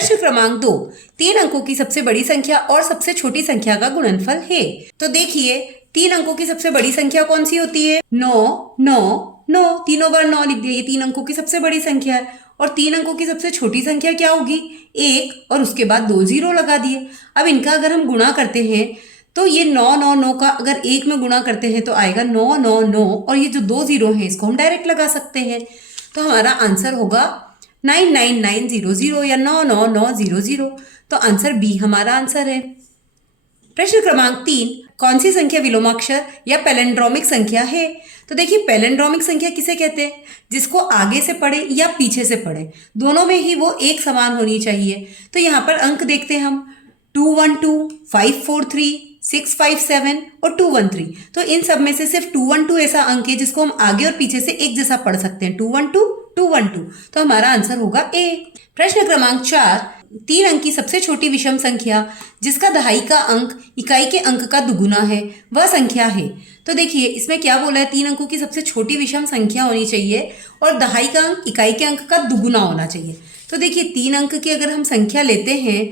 प्रश्न क्रमांक 2, 3 अंकों की सबसे बड़ी संख्या और सबसे छोटी संख्या का गुणनफल है। तो देखिए 3 अंकों की सबसे बड़ी संख्या कौन सी होती है? 9, 9, 9, तीनों बार 9 लिख दिया, ये 3 अंकों की सबसे बड़ी संख्या है। और 3 अंकों की सबसे छोटी संख्या क्या होगी? 1, और उसके बाद 2 जीरो लगा दिए। अब इनका अगर हम गुणा करते हैं तो ये 9, 9, 9 का अगर 1 में गुणा करते हैं तो आएगा 9, 9, 9, और ये जो 2 जीरो हैं इसको हम डायरेक्ट लगा सकते हैं। तो हमारा आंसर होगा 99900 या 99900। तो आंसर बी हमारा आंसर है। प्रश्न क्रमांक 3, कौन सी संख्या विलोमाक्षर या पैलिंड्रोमिक संख्या है? तो देखिए पैलिंड्रोमिक संख्या किसे कहते हैं? जिसको आगे से पढ़े या पीछे से पढ़े, दोनों में ही वो एक समान होनी चाहिए। तो यहाँ पर अंक देखते हैं हम 212, 543, 657 और 213। तो इन सब में से सिर्फ 212 ऐसा अंक है जिसको हम आगे और पीछे से एक जैसा पढ़ सकते हैं, 212, 212। तो हमारा आंसर होगा ए। प्रश्न क्रमांक 4, 3 अंक की सबसे छोटी विषम संख्या जिसका दहाई का अंक इकाई के अंक का दुगुना है वह संख्या है। तो देखिए इसमें क्या बोला है, 3 अंकों की सबसे छोटी विषम संख्या होनी चाहिए और दहाई का अंक इकाई के अंक का दुगुना होना चाहिए। तो देखिए 3 अंक की अगर हम संख्या लेते हैं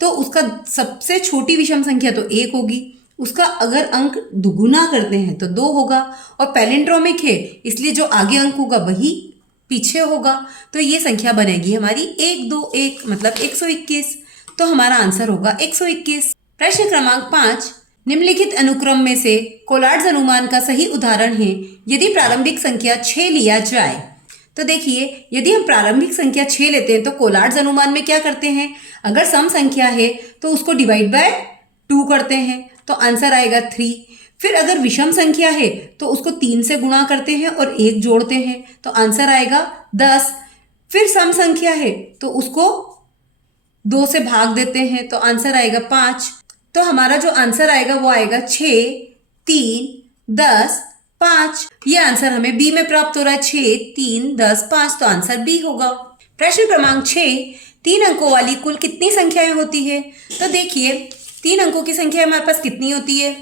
तो उसका सबसे छोटी विषम संख्या तो 1 होगी, उसका अगर अंक दुगुना करते हैं तो 2 होगा, और पैलिंड्रोमिक है इसलिए जो आगे अंक होगा वही पीछे होगा। तो ये संख्या बनेगी हमारी 121, मतलब 121। तो हमारा आंसर होगा 121। प्रश्न क्रमांक 5, निम्नलिखित अनुक्रम में से कोलार्ड्स अनुमान का सही उदाहरण है यदि प्रारंभिक संख्या 6 लिया जाए। तो देखिए यदि हम प्रारंभिक संख्या 6 लेते हैं तो कोलार्ड्स अनुमान में क्या करते हैं, अगर सम संख्या है तो उसको डिवाइड बाय 2 करते हैं तो आंसर आएगा 3। फिर अगर विषम संख्या है तो उसको 3 से गुणा करते हैं और 1 जोड़ते हैं तो आंसर आएगा 10। फिर सम संख्या है तो उसको 2 से भाग देते हैं तो आंसर आएगा 5। तो हमारा जो आंसर आएगा वो आएगा 6, 3, 10, 5। ये आंसर हमें बी में प्राप्त हो रहा है, 6, 3, 10, 5। तो आंसर बी होगा। प्रश्न क्रमांक 6, 3 अंकों वाली कुल कितनी संख्याएं होती है? तो देखिए 3 अंकों की संख्या हमारे पास कितनी होती है?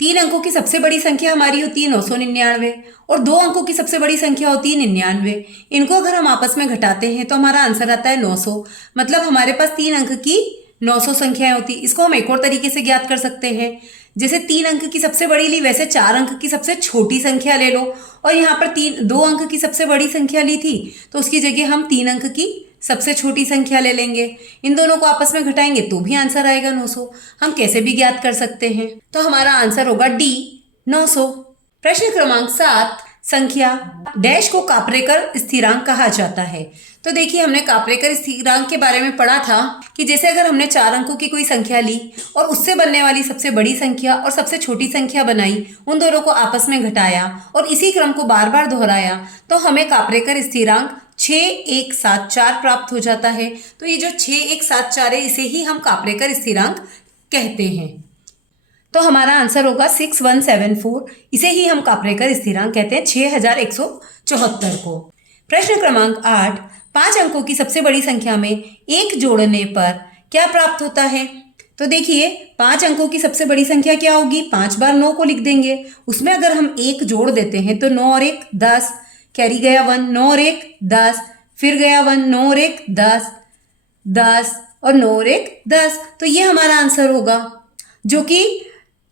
3 अंकों की सबसे बड़ी संख्या हमारी होती है 999, और 2 अंकों की सबसे बड़ी संख्या होती है 99। इनको अगर हम आपस में घटाते हैं तो हमारा आंसर आता है 900। मतलब हमारे पास 3 अंक की 900 संख्याएं होती। इसको हम एक और तरीके से ज्ञात कर सकते हैं, जैसे 3 अंक की सबसे बड़ी ली वैसे 4 अंक की सबसे छोटी संख्या ले लो, और यहाँ पर 2 अंक की सबसे बड़ी संख्या ली थी तो उसकी जगह हम 3 अंक की सबसे छोटी संख्या ले लेंगे। इन दोनों को आपस में घटाएंगे तो भी आंसर आएगा 900। हम कैसे भी ज्ञात कर सकते हैं, तो हमारा आंसर होगा डी, 900। प्रश्न क्रमांक 7, संख्या डैश को कापरेकर स्थिरांक कहा जाता है। तो देखिए हमने कापरेकर स्थिरांक के बारे में पढ़ा था कि जैसे अगर हमने 4 अंकों की कोई संख्या ली और उससे बनने वाली सबसे बड़ी संख्या और सबसे छोटी संख्या बनाई, उन दोनों को आपस में घटाया और इसी क्रम को बार बार दोहराया तो हमें कापरेकर स्थिरांक 6174 प्राप्त हो जाता है। तो ये जो 6174 है इसे ही हम कापरेकर स्थिरांक कहते हैं। तो हमारा आंसर होगा 6174। इसे ही हम कापरेकर स्थिरांक कहते हैं, 6174 को। प्रश्न क्रमांक 8, 5 अंकों की सबसे बड़ी संख्या में 1 जोड़ने पर क्या प्राप्त होता है? तो देखिए 5 अंकों की सबसे बड़ी संख्या क्या होगी? 5 बार 9 को लिख देंगे, उसमें अगर हम 1 जोड़ देते हैं तो 9 और 1 10, कैरी गया 1, 9 और 1 10, फिर गया 1, 9 और 1 10, 10 और 9 और 1 10। तो ये हमारा आंसर होगा, जो कि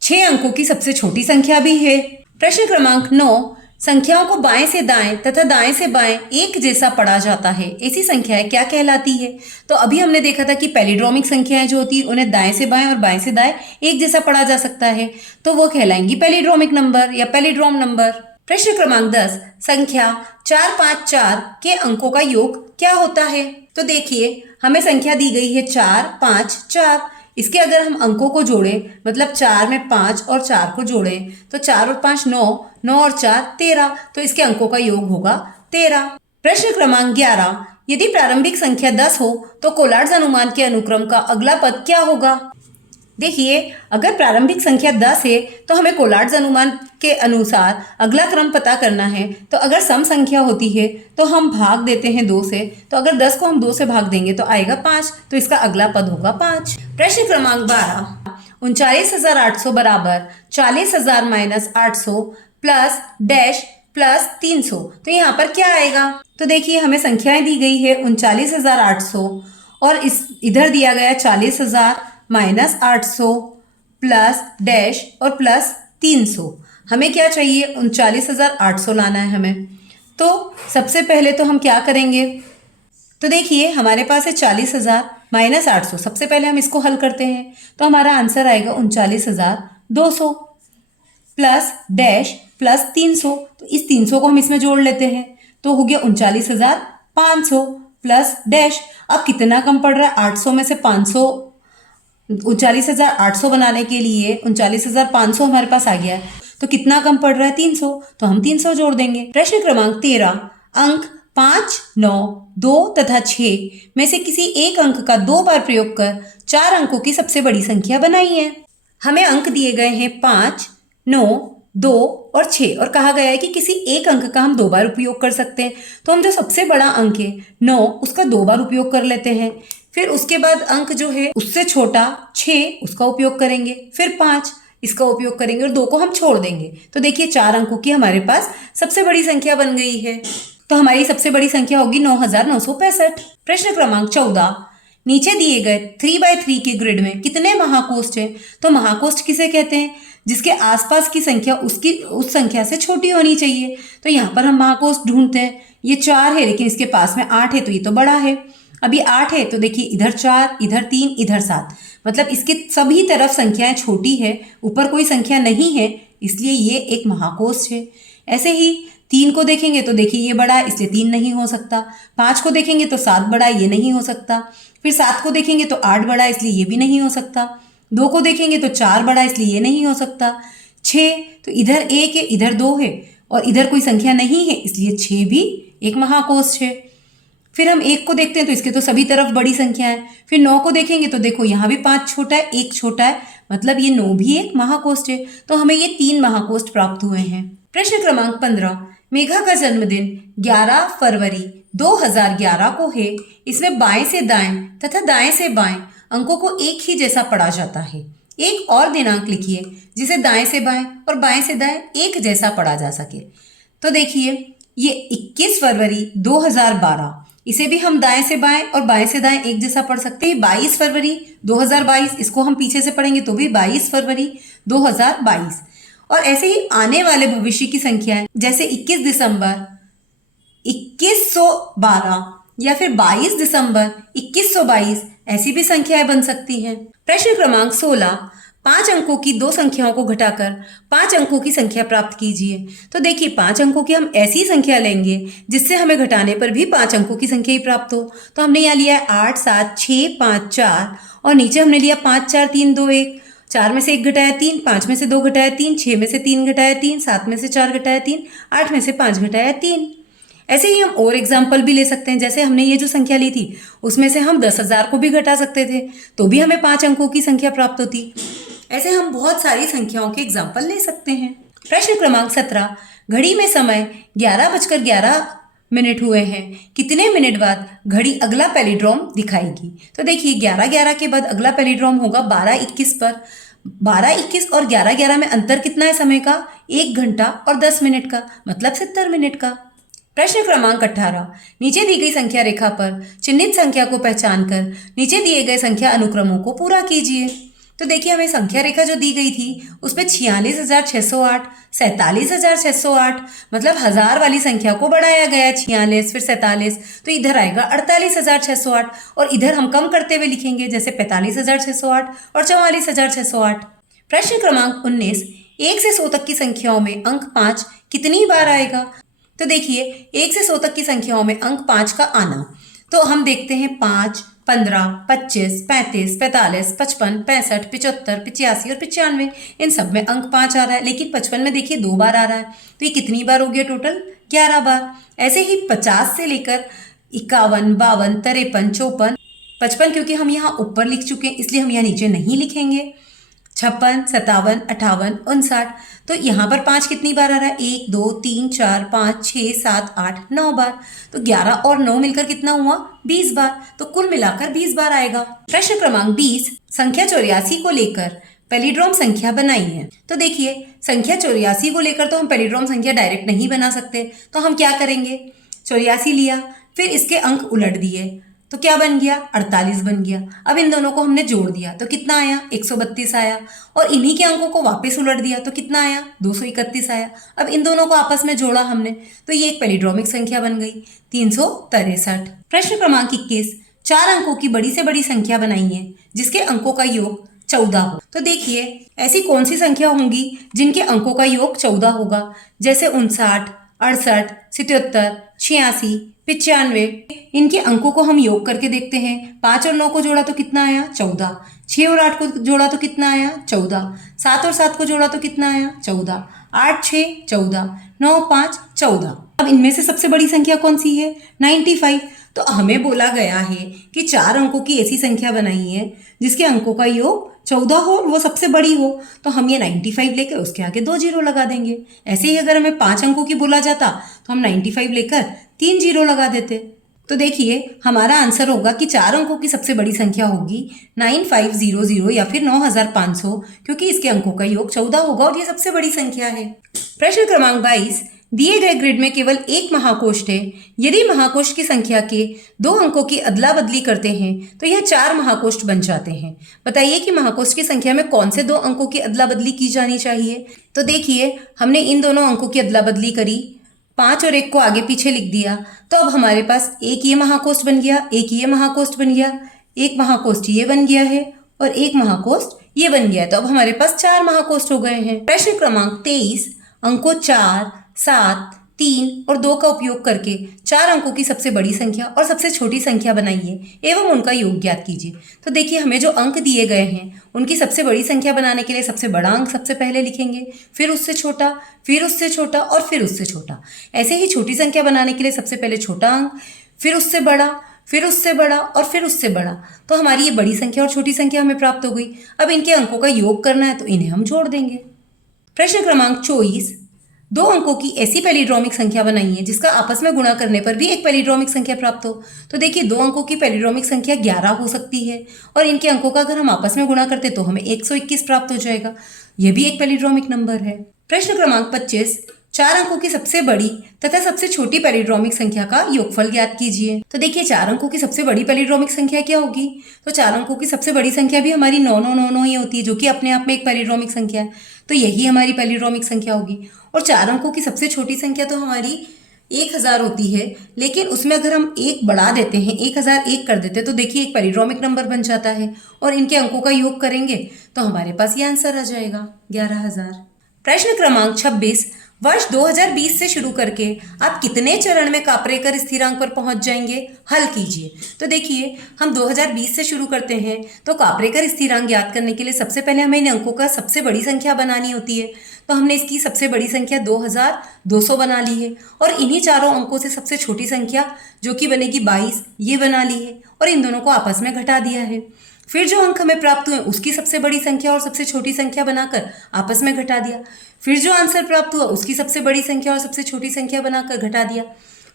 6 अंकों की सबसे छोटी संख्या भी है। प्रश्न क्रमांक 9, संख्याओं को बाएं से दाएं तथा दाएं से बाएं एक जैसा पढ़ा जाता है, ऐसी संख्याएं क्या कहलाती है? तो अभी हमने देखा था कि पैलिड्रोमिक संख्याएं जो होती है उन्हें दाएं से बाएं और बाएं से दाएं एक जैसा पढ़ा जा सकता है, तो वो कहलाएंगी पैलिड्रोमिक नंबर या पैलिड्रोम नंबर। प्रश्न क्रमांक 10, संख्या 454 के अंकों का योग क्या होता है? तो देखिए हमें संख्या दी गई है 4, 5, 4। इसके अगर हम अंकों को जोड़ें, मतलब 4 में 5 और 4 को जोड़ें तो 4 और 5 9, 9 और 4 13। तो इसके अंकों का योग होगा 13। प्रश्न क्रमांक 11, यदि प्रारंभिक संख्या 10 हो तो कोलार्ड्स अनुमान के अनुक्रम का अगला पद क्या होगा? देखिए अगर प्रारंभिक संख्या 10 है तो हमें कोलार्ड्स अनुमान के अनुसार अगला क्रम पता करना है। तो अगर सम संख्या होती है तो हम भाग देते हैं 2 से, तो अगर 10 को हम 2 से भाग देंगे तो आएगा 5, तो इसका अगला पद होगा 5। प्रश्न क्रमांक 12, 39,800 बराबर 40,000 माइनस 800 प्लस डैश प्लस 300। तो यहाँ पर क्या आएगा? तो देखिए हमें संख्याएं दी गई है 39,800 और इस इधर दिया गया 40,000 माइनस 800 प्लस डैश और प्लस 300। हमें क्या चाहिए? 39,800 लाना है हमें। तो सबसे पहले तो हम क्या करेंगे? तो देखिए हमारे पास है 40,000 माइनस 800। सबसे पहले हम इसको हल करते हैं तो हमारा आंसर आएगा 39,200 प्लस डैश प्लस 300। तो इस 300 को हम इसमें जोड़ लेते हैं तो हो गया 39,500 प्लस डैश। अब कितना कम पड़ रहा है? 800 में से 500, 39,800 बनाने के लिए 39,500 हमारे पास आ गया है। तो कितना कम पड़ रहा है? 300। तो हम 300 जोड़ देंगे। प्रश्न क्रमांक 13, अंक 5, 9, 2 तथा 6 में से किसी एक अंक का 2 बार प्रयोग कर 4 अंकों की सबसे बड़ी संख्या बनाई है। हमें अंक दिए गए हैं 5, 9, 2 और 6 और कहा गया है कि किसी एक अंक का हम 2 बार उपयोग कर सकते हैं। तो हम जो सबसे बड़ा अंक है 9 उसका 2 बार उपयोग कर लेते हैं। फिर उसके बाद अंक जो है उससे छोटा 6 उसका उपयोग करेंगे, फिर 5 इसका उपयोग करेंगे और 2 को हम छोड़ देंगे। तो देखिए 4 अंकों की हमारे पास सबसे बड़ी संख्या बन गई है। तो हमारी सबसे बड़ी संख्या होगी 9,965। प्रश्न क्रमांक 14, नीचे दिए गए 3x3 के ग्रिड में कितने महाकोष्ठ हैं? तो महाकोष्ठ किसे कहते हैं? जिसके आसपास की संख्या उसकी उस संख्या से छोटी होनी चाहिए। तो यहाँ पर हम महाकोष्ठ ढूंढते हैं। ये 4 है लेकिन इसके पास में 8 है तो ये तो बड़ा है। अभी 8 है तो देखिए इधर 4, इधर 3, इधर 7, मतलब इसके सभी तरफ संख्याएं छोटी है, ऊपर कोई संख्या नहीं है, इसलिए ये एक महाकोष्ठ है। ऐसे ही 3 को देखेंगे तो देखिए ये बड़ा है इसलिए 3 नहीं हो सकता। 5 को देखेंगे तो 7 बड़ा है, ये नहीं हो सकता। फिर 7 को देखेंगे तो 8 बड़ा है इसलिए ये भी नहीं हो सकता। 2 को देखेंगे तो 4 बड़ा है इसलिए ये नहीं हो सकता। 6 तो इधर 1 है, इधर 2 है और इधर कोई संख्या नहीं है इसलिए 6 भी एक महाकोष्ठ है। फिर हम 1 को देखते हैं तो इसके तो सभी तरफ बड़ी संख्या है। फिर 9 को देखेंगे तो देखो यहाँ भी 5 छोटा है, 1 छोटा है, मतलब ये 9 भी एक महाकोष्ठ है। तो हमें ये 3 महाकोष्ठ प्राप्त हुए हैं। प्रश्न क्रमांक 15, मेघा का जन्मदिन 11 फरवरी 2011 को है। इसमें बाएं से दाएं तथा दाएं से बाएं अंकों को एक ही जैसा पढ़ा जाता है। एक और दिनांक लिखिए जिसे दाएं से बाएं और बाएं से दाएं एक जैसा पढ़ा जा सके। तो देखिए ये 21 फरवरी 2012, इसे भी हम दाएं से बाएं और बाएं से दाएं एक जैसा पढ़ सकते हैं। 22 फरवरी 2022, इसको हम पीछे से पढ़ेंगे तो भी 22 फरवरी 2022। और ऐसे ही आने वाले भविष्य की संख्याएं जैसे 21 दिसंबर 2112 या फिर 22 दिसंबर 2122, ऐसी भी संख्याएं बन सकती हैं। प्रश्न क्रमांक 16, 5 अंकों की 2 संख्याओं को घटाकर 5 अंकों की संख्या प्राप्त कीजिए। तो देखिए 5 अंकों की हम ऐसी संख्या लेंगे जिससे हमें घटाने पर भी 5 अंकों की संख्या ही प्राप्त हो। तो हमने यहाँ लिया है 8, 7, 6, 5, 4 और नीचे हमने लिया 5, 4, 3, 2, 1। 4 में से 1 घटाया 3, 5 में से 2 घटाया 3, 6 में से 3 घटाया 3, 7 में से 4 घटाया 3, 8 में से 5 घटाया 3। ऐसे ही हम और एग्जाम्पल भी ले सकते हैं। जैसे हमने ये जो संख्या ली थी उसमें से हम 10,000 को भी घटा सकते थे तो भी हमें 5 अंकों की संख्या प्राप्त होती। ऐसे हम बहुत सारी संख्याओं के एग्जाम्पल ले सकते हैं। प्रश्न क्रमांक 17, घड़ी में समय 11:11 हुए हैं। कितने मिनट बाद घड़ी अगला पैलिड्रोम दिखाएगी? तो देखिए 11:11 के बाद अगला पैलिड्रोम होगा 12:21 पर। 12:21 और 11:11 में अंतर कितना है समय का? 1 घंटा और 10 मिनट का, मतलब 70 मिनट का। प्रश्न क्रमांक 18, नीचे दी गई संख्या रेखा पर चिन्हित संख्या को पहचान कर नीचे दिए गए संख्या अनुक्रमों को पूरा कीजिए। तो देखिए हमें संख्या रेखा जो दी गई थी उसमें 46,608, 47,608, मतलब 1000 वाली संख्या को बढ़ाया गया 46, फिर 47, तो इधर आएगा 48,608 और इधर हम कम करते हुए लिखेंगे जैसे 45,608 और 44,608। प्रश्न क्रमांक 19, 1 से 100 तक की संख्याओं में अंक 5 कितनी बार आएगा? तो देखिए 1 से 100 तक की संख्याओं में अंक 5 का आना, तो हम देखते हैं 5, 15, 25, 35, 45, 55, 65, 75, 85 और 95, इन सब में अंक 5 आ रहा है। लेकिन 55 में देखिए 2 बार आ रहा है, तो ये कितनी बार हो गया? टोटल 11 बार। ऐसे ही 50 से लेकर 51, 52, 53, 54, 55 क्योंकि हम यहाँ ऊपर लिख चुके हैं इसलिए हम यहाँ नीचे नहीं लिखेंगे। 56, 57, 58, 59, तो यहाँ पर 5 कितनी बार आ रहा है? 1, 2, 3, 4, 5, 6, 7, 8, 9 बार। तो 11 और 9 मिलकर कितना हुआ? 20 बार। तो कुल मिलाकर 20 बार आएगा। प्रश्न क्रमांक 20, संख्या 84 को लेकर पैलिड्रोम संख्या बनाई है। तो देखिए संख्या 84 को लेकर तो हम पैलिड्रोम संख्या डायरेक्ट नहीं बना सकते, तो हम क्या करेंगे? 84 लिया, फिर इसके अंक उलट दिए, तो क्या बन गया, 48 बन गया। अब इन दोनों को हमने जोड़ दिया तो कितना आया, 132 आया। और इन्हीं के अंकों को वापस उलट दिया तो कितना आया, 231 आया। अब इन दोनों को आपस में जोड़ा हमने तो ये एक पैलिड्रोमिक संख्या बन गई, 363। प्रश्न क्रमांक 21, 4 अंकों की बड़ी से बड़ी संख्या बनाई है जिसके अंकों का योग 14 हो। तो देखिए ऐसी कौन सी संख्या होंगी जिनके अंकों का योग 14 होगा, जैसे 59, 68, 77, 86, 95। इनके अंकों को हम योग करके देखते हैं। 5 और 9 को जोड़ा तो कितना आया, 14। 6 और 8 को जोड़ा तो कितना आया, 14। 7 और 7 को जोड़ा तो कितना आया, 14। 8, 6, 14। 9, 5, 14। अब इनमें से सबसे बड़ी संख्या कौन सी है, 95। तो हमें बोला गया है कि 4 अंकों की ऐसी संख्या बनाई है जिसके अंकों का योग 14 हो और वो सबसे बड़ी हो। तो हम ये 95 लेकर उसके आगे 2 जीरो लगा देंगे। ऐसे ही अगर हमें 5 अंकों की बोला जाता तो हम 95 लेकर 3 जीरो लगा देते। तो देखिए हमारा आंसर होगा कि 4 अंकों की सबसे बड़ी संख्या होगी 9500 या फिर 9500, क्योंकि इसके अंकों का योग 14 होगा और ये सबसे बड़ी संख्या है। प्रश्न क्रमांक 22, दिए गए ग्रिड में केवल एक महाकोष्ठ है। यदि महाकोष्ठ की संख्या के 2 अंकों की अदला बदली करते हैं तो यह 4 महाकोष्ठ बन जाते हैं। बताइए कि महाकोष्ठ की संख्या में कौन से 2 अंकों की अदला बदली की जानी चाहिए। तो देखिए हमने इन दोनों अंकों की अदला बदली करी, 5 और 1 को आगे पीछे लिख दिया। तो अब हमारे पास एक ये महाकोष्ठ बन गया, एक ये महाकोष्ठ बन गया, एक महाकोष्ठ ये बन गया है और एक महाकोष्ठ ये बन गया है। तो अब हमारे पास 4 महाकोष्ठ हो गए हैं। प्रश्न क्रमांक 23, अंकों 4, 7, 3 और 2 का उपयोग करके 4 अंकों की सबसे बड़ी संख्या और सबसे छोटी संख्या बनाइए एवं उनका योग ज्ञात कीजिए। तो देखिए हमें जो अंक दिए गए हैं उनकी सबसे बड़ी संख्या बनाने के लिए सबसे बड़ा अंक सबसे पहले लिखेंगे, फिर उससे छोटा, फिर उससे छोटा और फिर उससे छोटा। ऐसे ही छोटी संख्या बनाने के लिए सबसे पहले छोटा अंक, फिर उससे बड़ा, फिर उससे बड़ा और फिर उससे बड़ा। तो हमारी ये बड़ी संख्या और छोटी संख्या हमें प्राप्त हो गई। अब इनके अंकों का योग करना है तो इन्हें हम जोड़ देंगे। प्रश्न क्रमांक 24, 2 अंकों की ऐसी पैलिड्रोमिक संख्या बनाइए जिसका आपस में गुणा करने पर भी एक पैलिड्रोमिक संख्या प्राप्त हो। तो देखिए 2 अंकों की पैलिड्रोमिक संख्या 11 हो सकती है और इनके अंकों का अगर हम आपस में गुणा करते तो हमें 121 प्राप्त हो जाएगा। यह भी एक पैलिड्रोमिक नंबर है। प्रश्न क्रमांक 25, 4 अंकों की सबसे बड़ी तथा सबसे छोटी पैलिड्रोमिक संख्या का योगफल ज्ञात कीजिए। तो देखिए 4 अंकों की सबसे बड़ी पैलिड्रोमिक संख्या क्या होगी। तो 4 अंकों की सबसे बड़ी संख्या भी हमारी 9999 ही होती है, जो कि अपने आप में एक पैलिड्रोमिक संख्या है। तो यही हमारी पैलिड्रोमिक संख्या होगी। और 4 अंकों की सबसे छोटी संख्या तो हमारी 1000 होती है, लेकिन उसमें अगर हम 1 बढ़ा देते हैं, 1001 कर देते हैं, तो देखिए एक पैलिड्रोमिक नंबर बन जाता है और इनके अंकों का योग करेंगे तो हमारे पास ये आंसर आ जाएगा 11000। प्रश्न क्रमांक 26, वर्ष 2020 से शुरू करके आप कितने चरण में कापरेकर स्थिरांक पर पहुंच जाएंगे, हल कीजिए। तो देखिए हम 2020 से शुरू करते हैं तो कापरेकर स्थिरांक ज्ञात करने के लिए सबसे पहले हमें इन अंकों का सबसे बड़ी संख्या बनानी होती है। तो हमने इसकी सबसे बड़ी संख्या 2200 बना ली है और इन्हीं चारों अंकों से सबसे छोटी संख्या जो कि बनेगी 22 ये बना ली है और इन दोनों को आपस में घटा दिया है। फिर जो अंक हमें प्राप्त हुए उसकी सबसे बड़ी संख्या और सबसे छोटी संख्या बनाकर आपस में घटा दिया। फिर जो आंसर प्राप्त हुआ उसकी सबसे बड़ी संख्या और सबसे छोटी संख्या बनाकर घटा दिया।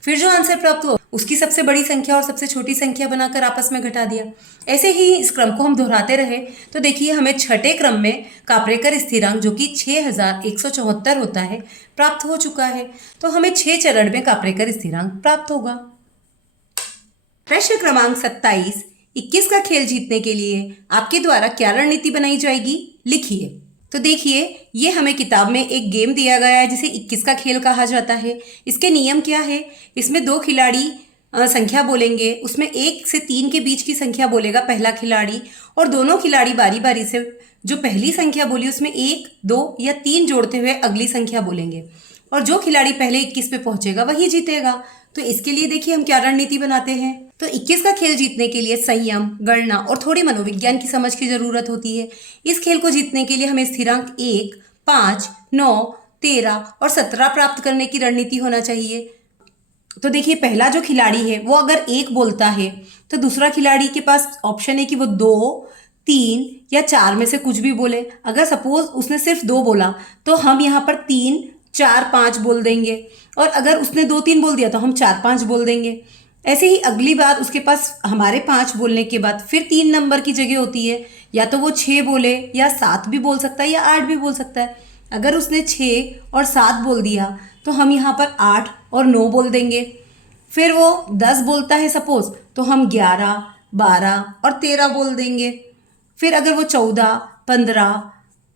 फिर जो आंसर प्राप्त हुआ उसकी सबसे बड़ी संख्या और सबसे छोटी संख्या बनाकर आपस में घटा दिया। ऐसे ही इस क्रम को हम दोहराते रहे तो देखिए हमें छठे क्रम में कापरेकर स्थिरांक जो कि 6174 होता है प्राप्त हो चुका है। तो हमें 6 चरण में कापरेकर स्थिरांक प्राप्त होगा। प्रश्न क्रमांक 27, 21 का खेल जीतने के लिए आपके द्वारा क्या रणनीति बनाई जाएगी, लिखिए। तो देखिए ये हमें किताब में एक गेम दिया गया है जिसे 21 का खेल कहा जाता है। इसके नियम क्या है, इसमें 2 खिलाड़ी संख्या बोलेंगे, उसमें 1 से 3 के बीच की संख्या बोलेगा पहला खिलाड़ी और दोनों खिलाड़ी बारी बारी से जो पहली संख्या बोली उसमें 1, 2 या 3 जोड़ते हुए अगली संख्या बोलेंगे और जो खिलाड़ी पहले 21 पे पहुंचेगा वही जीतेगा। तो इसके लिए देखिए हम क्या रणनीति बनाते हैं। तो 21 का खेल जीतने के लिए संयम, गणना और थोड़ी मनोविज्ञान की समझ की जरूरत होती है। इस खेल को जीतने के लिए हमें स्थिरांक 1, 5, 9, 13 और 17 प्राप्त करने की रणनीति होना चाहिए। तो देखिए पहला जो खिलाड़ी है वो अगर 1 बोलता है तो दूसरा खिलाड़ी के पास ऑप्शन है कि वो 2, 3 या 4 में से कुछ भी बोले। अगर सपोज उसने सिर्फ 2 बोला तो हम यहाँ पर 3, 4, 5 बोल देंगे और अगर उसने 2, 3 बोल दिया तो हम 4, 5 बोल देंगे। ऐसे ही अगली बार उसके पास हमारे 5 बोलने के बाद फिर 3 नंबर की जगह होती है, या तो वो 6 बोले या 7 भी बोल सकता है या 8 भी बोल सकता है। अगर उसने 6 और 7 बोल दिया तो हम यहाँ पर 8 और 9 बोल देंगे। फिर वो 10 बोलता है सपोज, तो हम 11, 12 और 13 बोल देंगे। फिर अगर वो 14, 15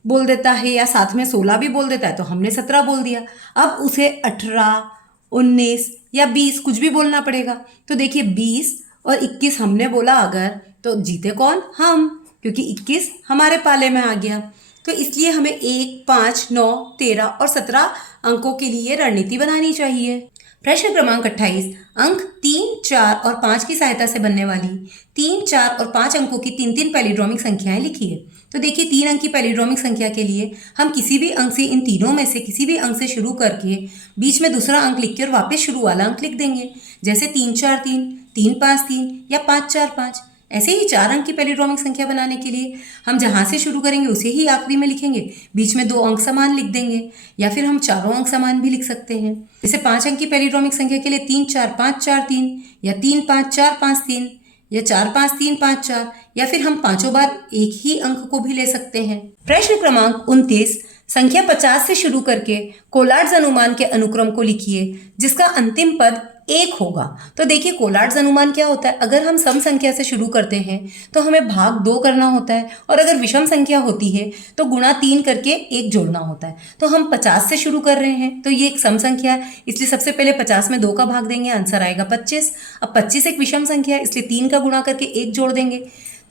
बोल देता है या साथ में 16 भी बोल देता है तो हमने 17 बोल दिया। अब उसे 18, 19 या 20 कुछ भी बोलना पड़ेगा। तो देखिए 20 और 21 हमने बोला अगर, तो जीते कौन? हम, क्योंकि 21 हमारे पाले में आ गया। तो इसलिए हमें 1, 5, 9, 13 और 17 अंकों के लिए रणनीति बनानी चाहिए। प्रश्न क्रमांक 28, अंक 3, 4 और 5 की सहायता से बनने वाली 3, 4 और 5 अंकों की 3-3 पैलिड्रोमिक संख्याएं लिखिए। तो देखिए 3 अंक की पैलिड्रोमिक संख्या के लिए हम किसी भी अंक से, इन तीनों में से किसी भी अंक से शुरू करके बीच में दूसरा अंक लिख के और वापस शुरू वाला अंक लिख देंगे। जैसे 3, 4, 3, 3, 5, 3 या 5, 4, 5। ऐसे ही 4 अंक की पैलिड्रोमिक संख्या बनाने के लिए हम जहाँ से शुरू करेंगे उसे ही आखिरी में लिखेंगे, बीच में 2 अंक समान लिख देंगे, या फिर हम चारों अंक समान भी लिख सकते हैं। जैसे 5 अंक की पैलिड्रोमिक संख्या के लिए 3, 4, 5, 4, 3 या 3, 5, 4, 5, 3 या 4, 5, 3, 5, 4, या फिर हम पांचों बार एक ही अंक को भी ले सकते हैं। प्रश्न क्रमांक 29, संख्या 50 से शुरू करके कोलार्ड्स अनुमान के अनुक्रम को लिखिए जिसका अंतिम पद 1 होगा। तो देखिए कोलार्ड्स अनुमान क्या होता है, अगर हम सम संख्या से शुरू करते हैं तो हमें भाग 2 करना होता है, और अगर विषम संख्या होती है तो गुणा 3 करके 1 जोड़ना होता है। तो हम 50 से शुरू कर रहे हैं, तो ये एक सम संख्या है, इसलिए सबसे पहले 50 में 2 का भाग देंगे, आंसर आएगा 25। अब 25 एक विषम संख्या है, इसलिए 3 का गुणा करके 1 जोड़ देंगे,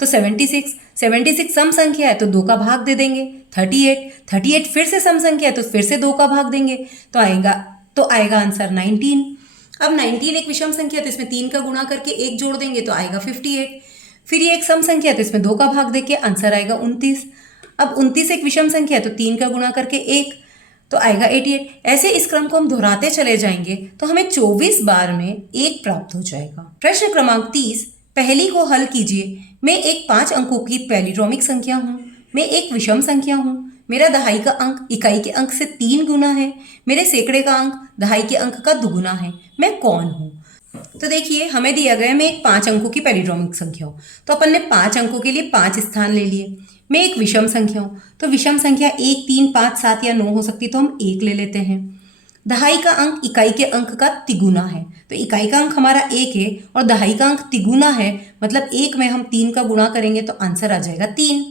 तो 76 सम संख्या है तो 2 का भाग दे देंगे। 38 फिर से सम संख्या है तो फिर से 2 का भाग देंगे, तो आएगा आंसर 19। अब 19 एक विषम संख्या है तो इसमें 3 का गुणा करके 1 जोड़ देंगे तो आएगा 58। फिर ये एक सम संख्या है तो इसमें 2 का भाग देके आंसर आएगा 29। अब 29 एक विषम संख्या है तो 3 का गुणा करके 1 तो आएगा 88। ऐसे इस क्रम को हम दोहराते चले जाएंगे तो हमें 24 बार में 1 प्राप्त हो जाएगा। प्रश्न क्रमांक 30, पहली को हल कीजिए। मैं एक 5 अंकों की पैलिड्रोमिक संख्या हूँ, मैं एक विषम संख्या हूँ, मेरा दहाई का अंक इकाई के अंक से 3 गुना है, मेरे सैकड़े का अंक दहाई के अंक का दुगुना है, मैं कौन हूँ? तो देखिए हमें दिया गया मैं एक 5 अंकों की पैलिड्रोमिक संख्या हूँ, तो अपन ने 5 अंकों के लिए 5 स्थान ले लिए। मैं एक विषम संख्या हूँ, तो विषम संख्या 1, 3, 5, 7 या 9 हो सकती, तो हम 1 ले लेते हैं। दहाई का अंक इकाई के अंक का तिगुना है, तो इकाई का अंक हमारा 1 है और दहाई का अंक तिगुना है, मतलब 1 में हम 3 का गुणा करेंगे तो आंसर आ जाएगा 3।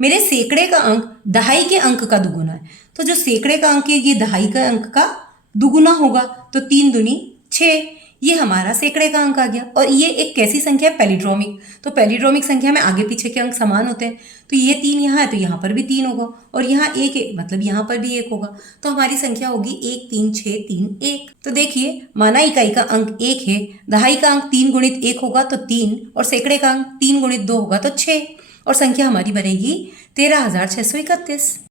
मेरे सैकड़े का अंक दहाई के अंक का दुगुना है, तो जो सैकड़े का अंक है ये दहाई का अंक का दुगुना होगा, तो 3 दूनी 6, ये हमारा सैकड़े का अंक आ गया। और ये एक कैसी संख्या है? पैलिड्रोमिक। तो पैलिड्रोमिक संख्या में आगे पीछे के अंक समान होते हैं, तो ये 3 यहाँ है तो यहाँ पर भी 3 होगा, और यहाँ 1 है मतलब यहाँ पर भी 1 होगा, तो हमारी संख्या होगी 1, 3, 6, 3, 1। तो देखिए माना इकाई का अंक 1 है, दहाई का अंक 3 गुणित 1 होगा तो 3, और सैकड़े का अंक 3 गुणित 2 होगा तो 6, और संख्या हमारी बनेगी 13,631।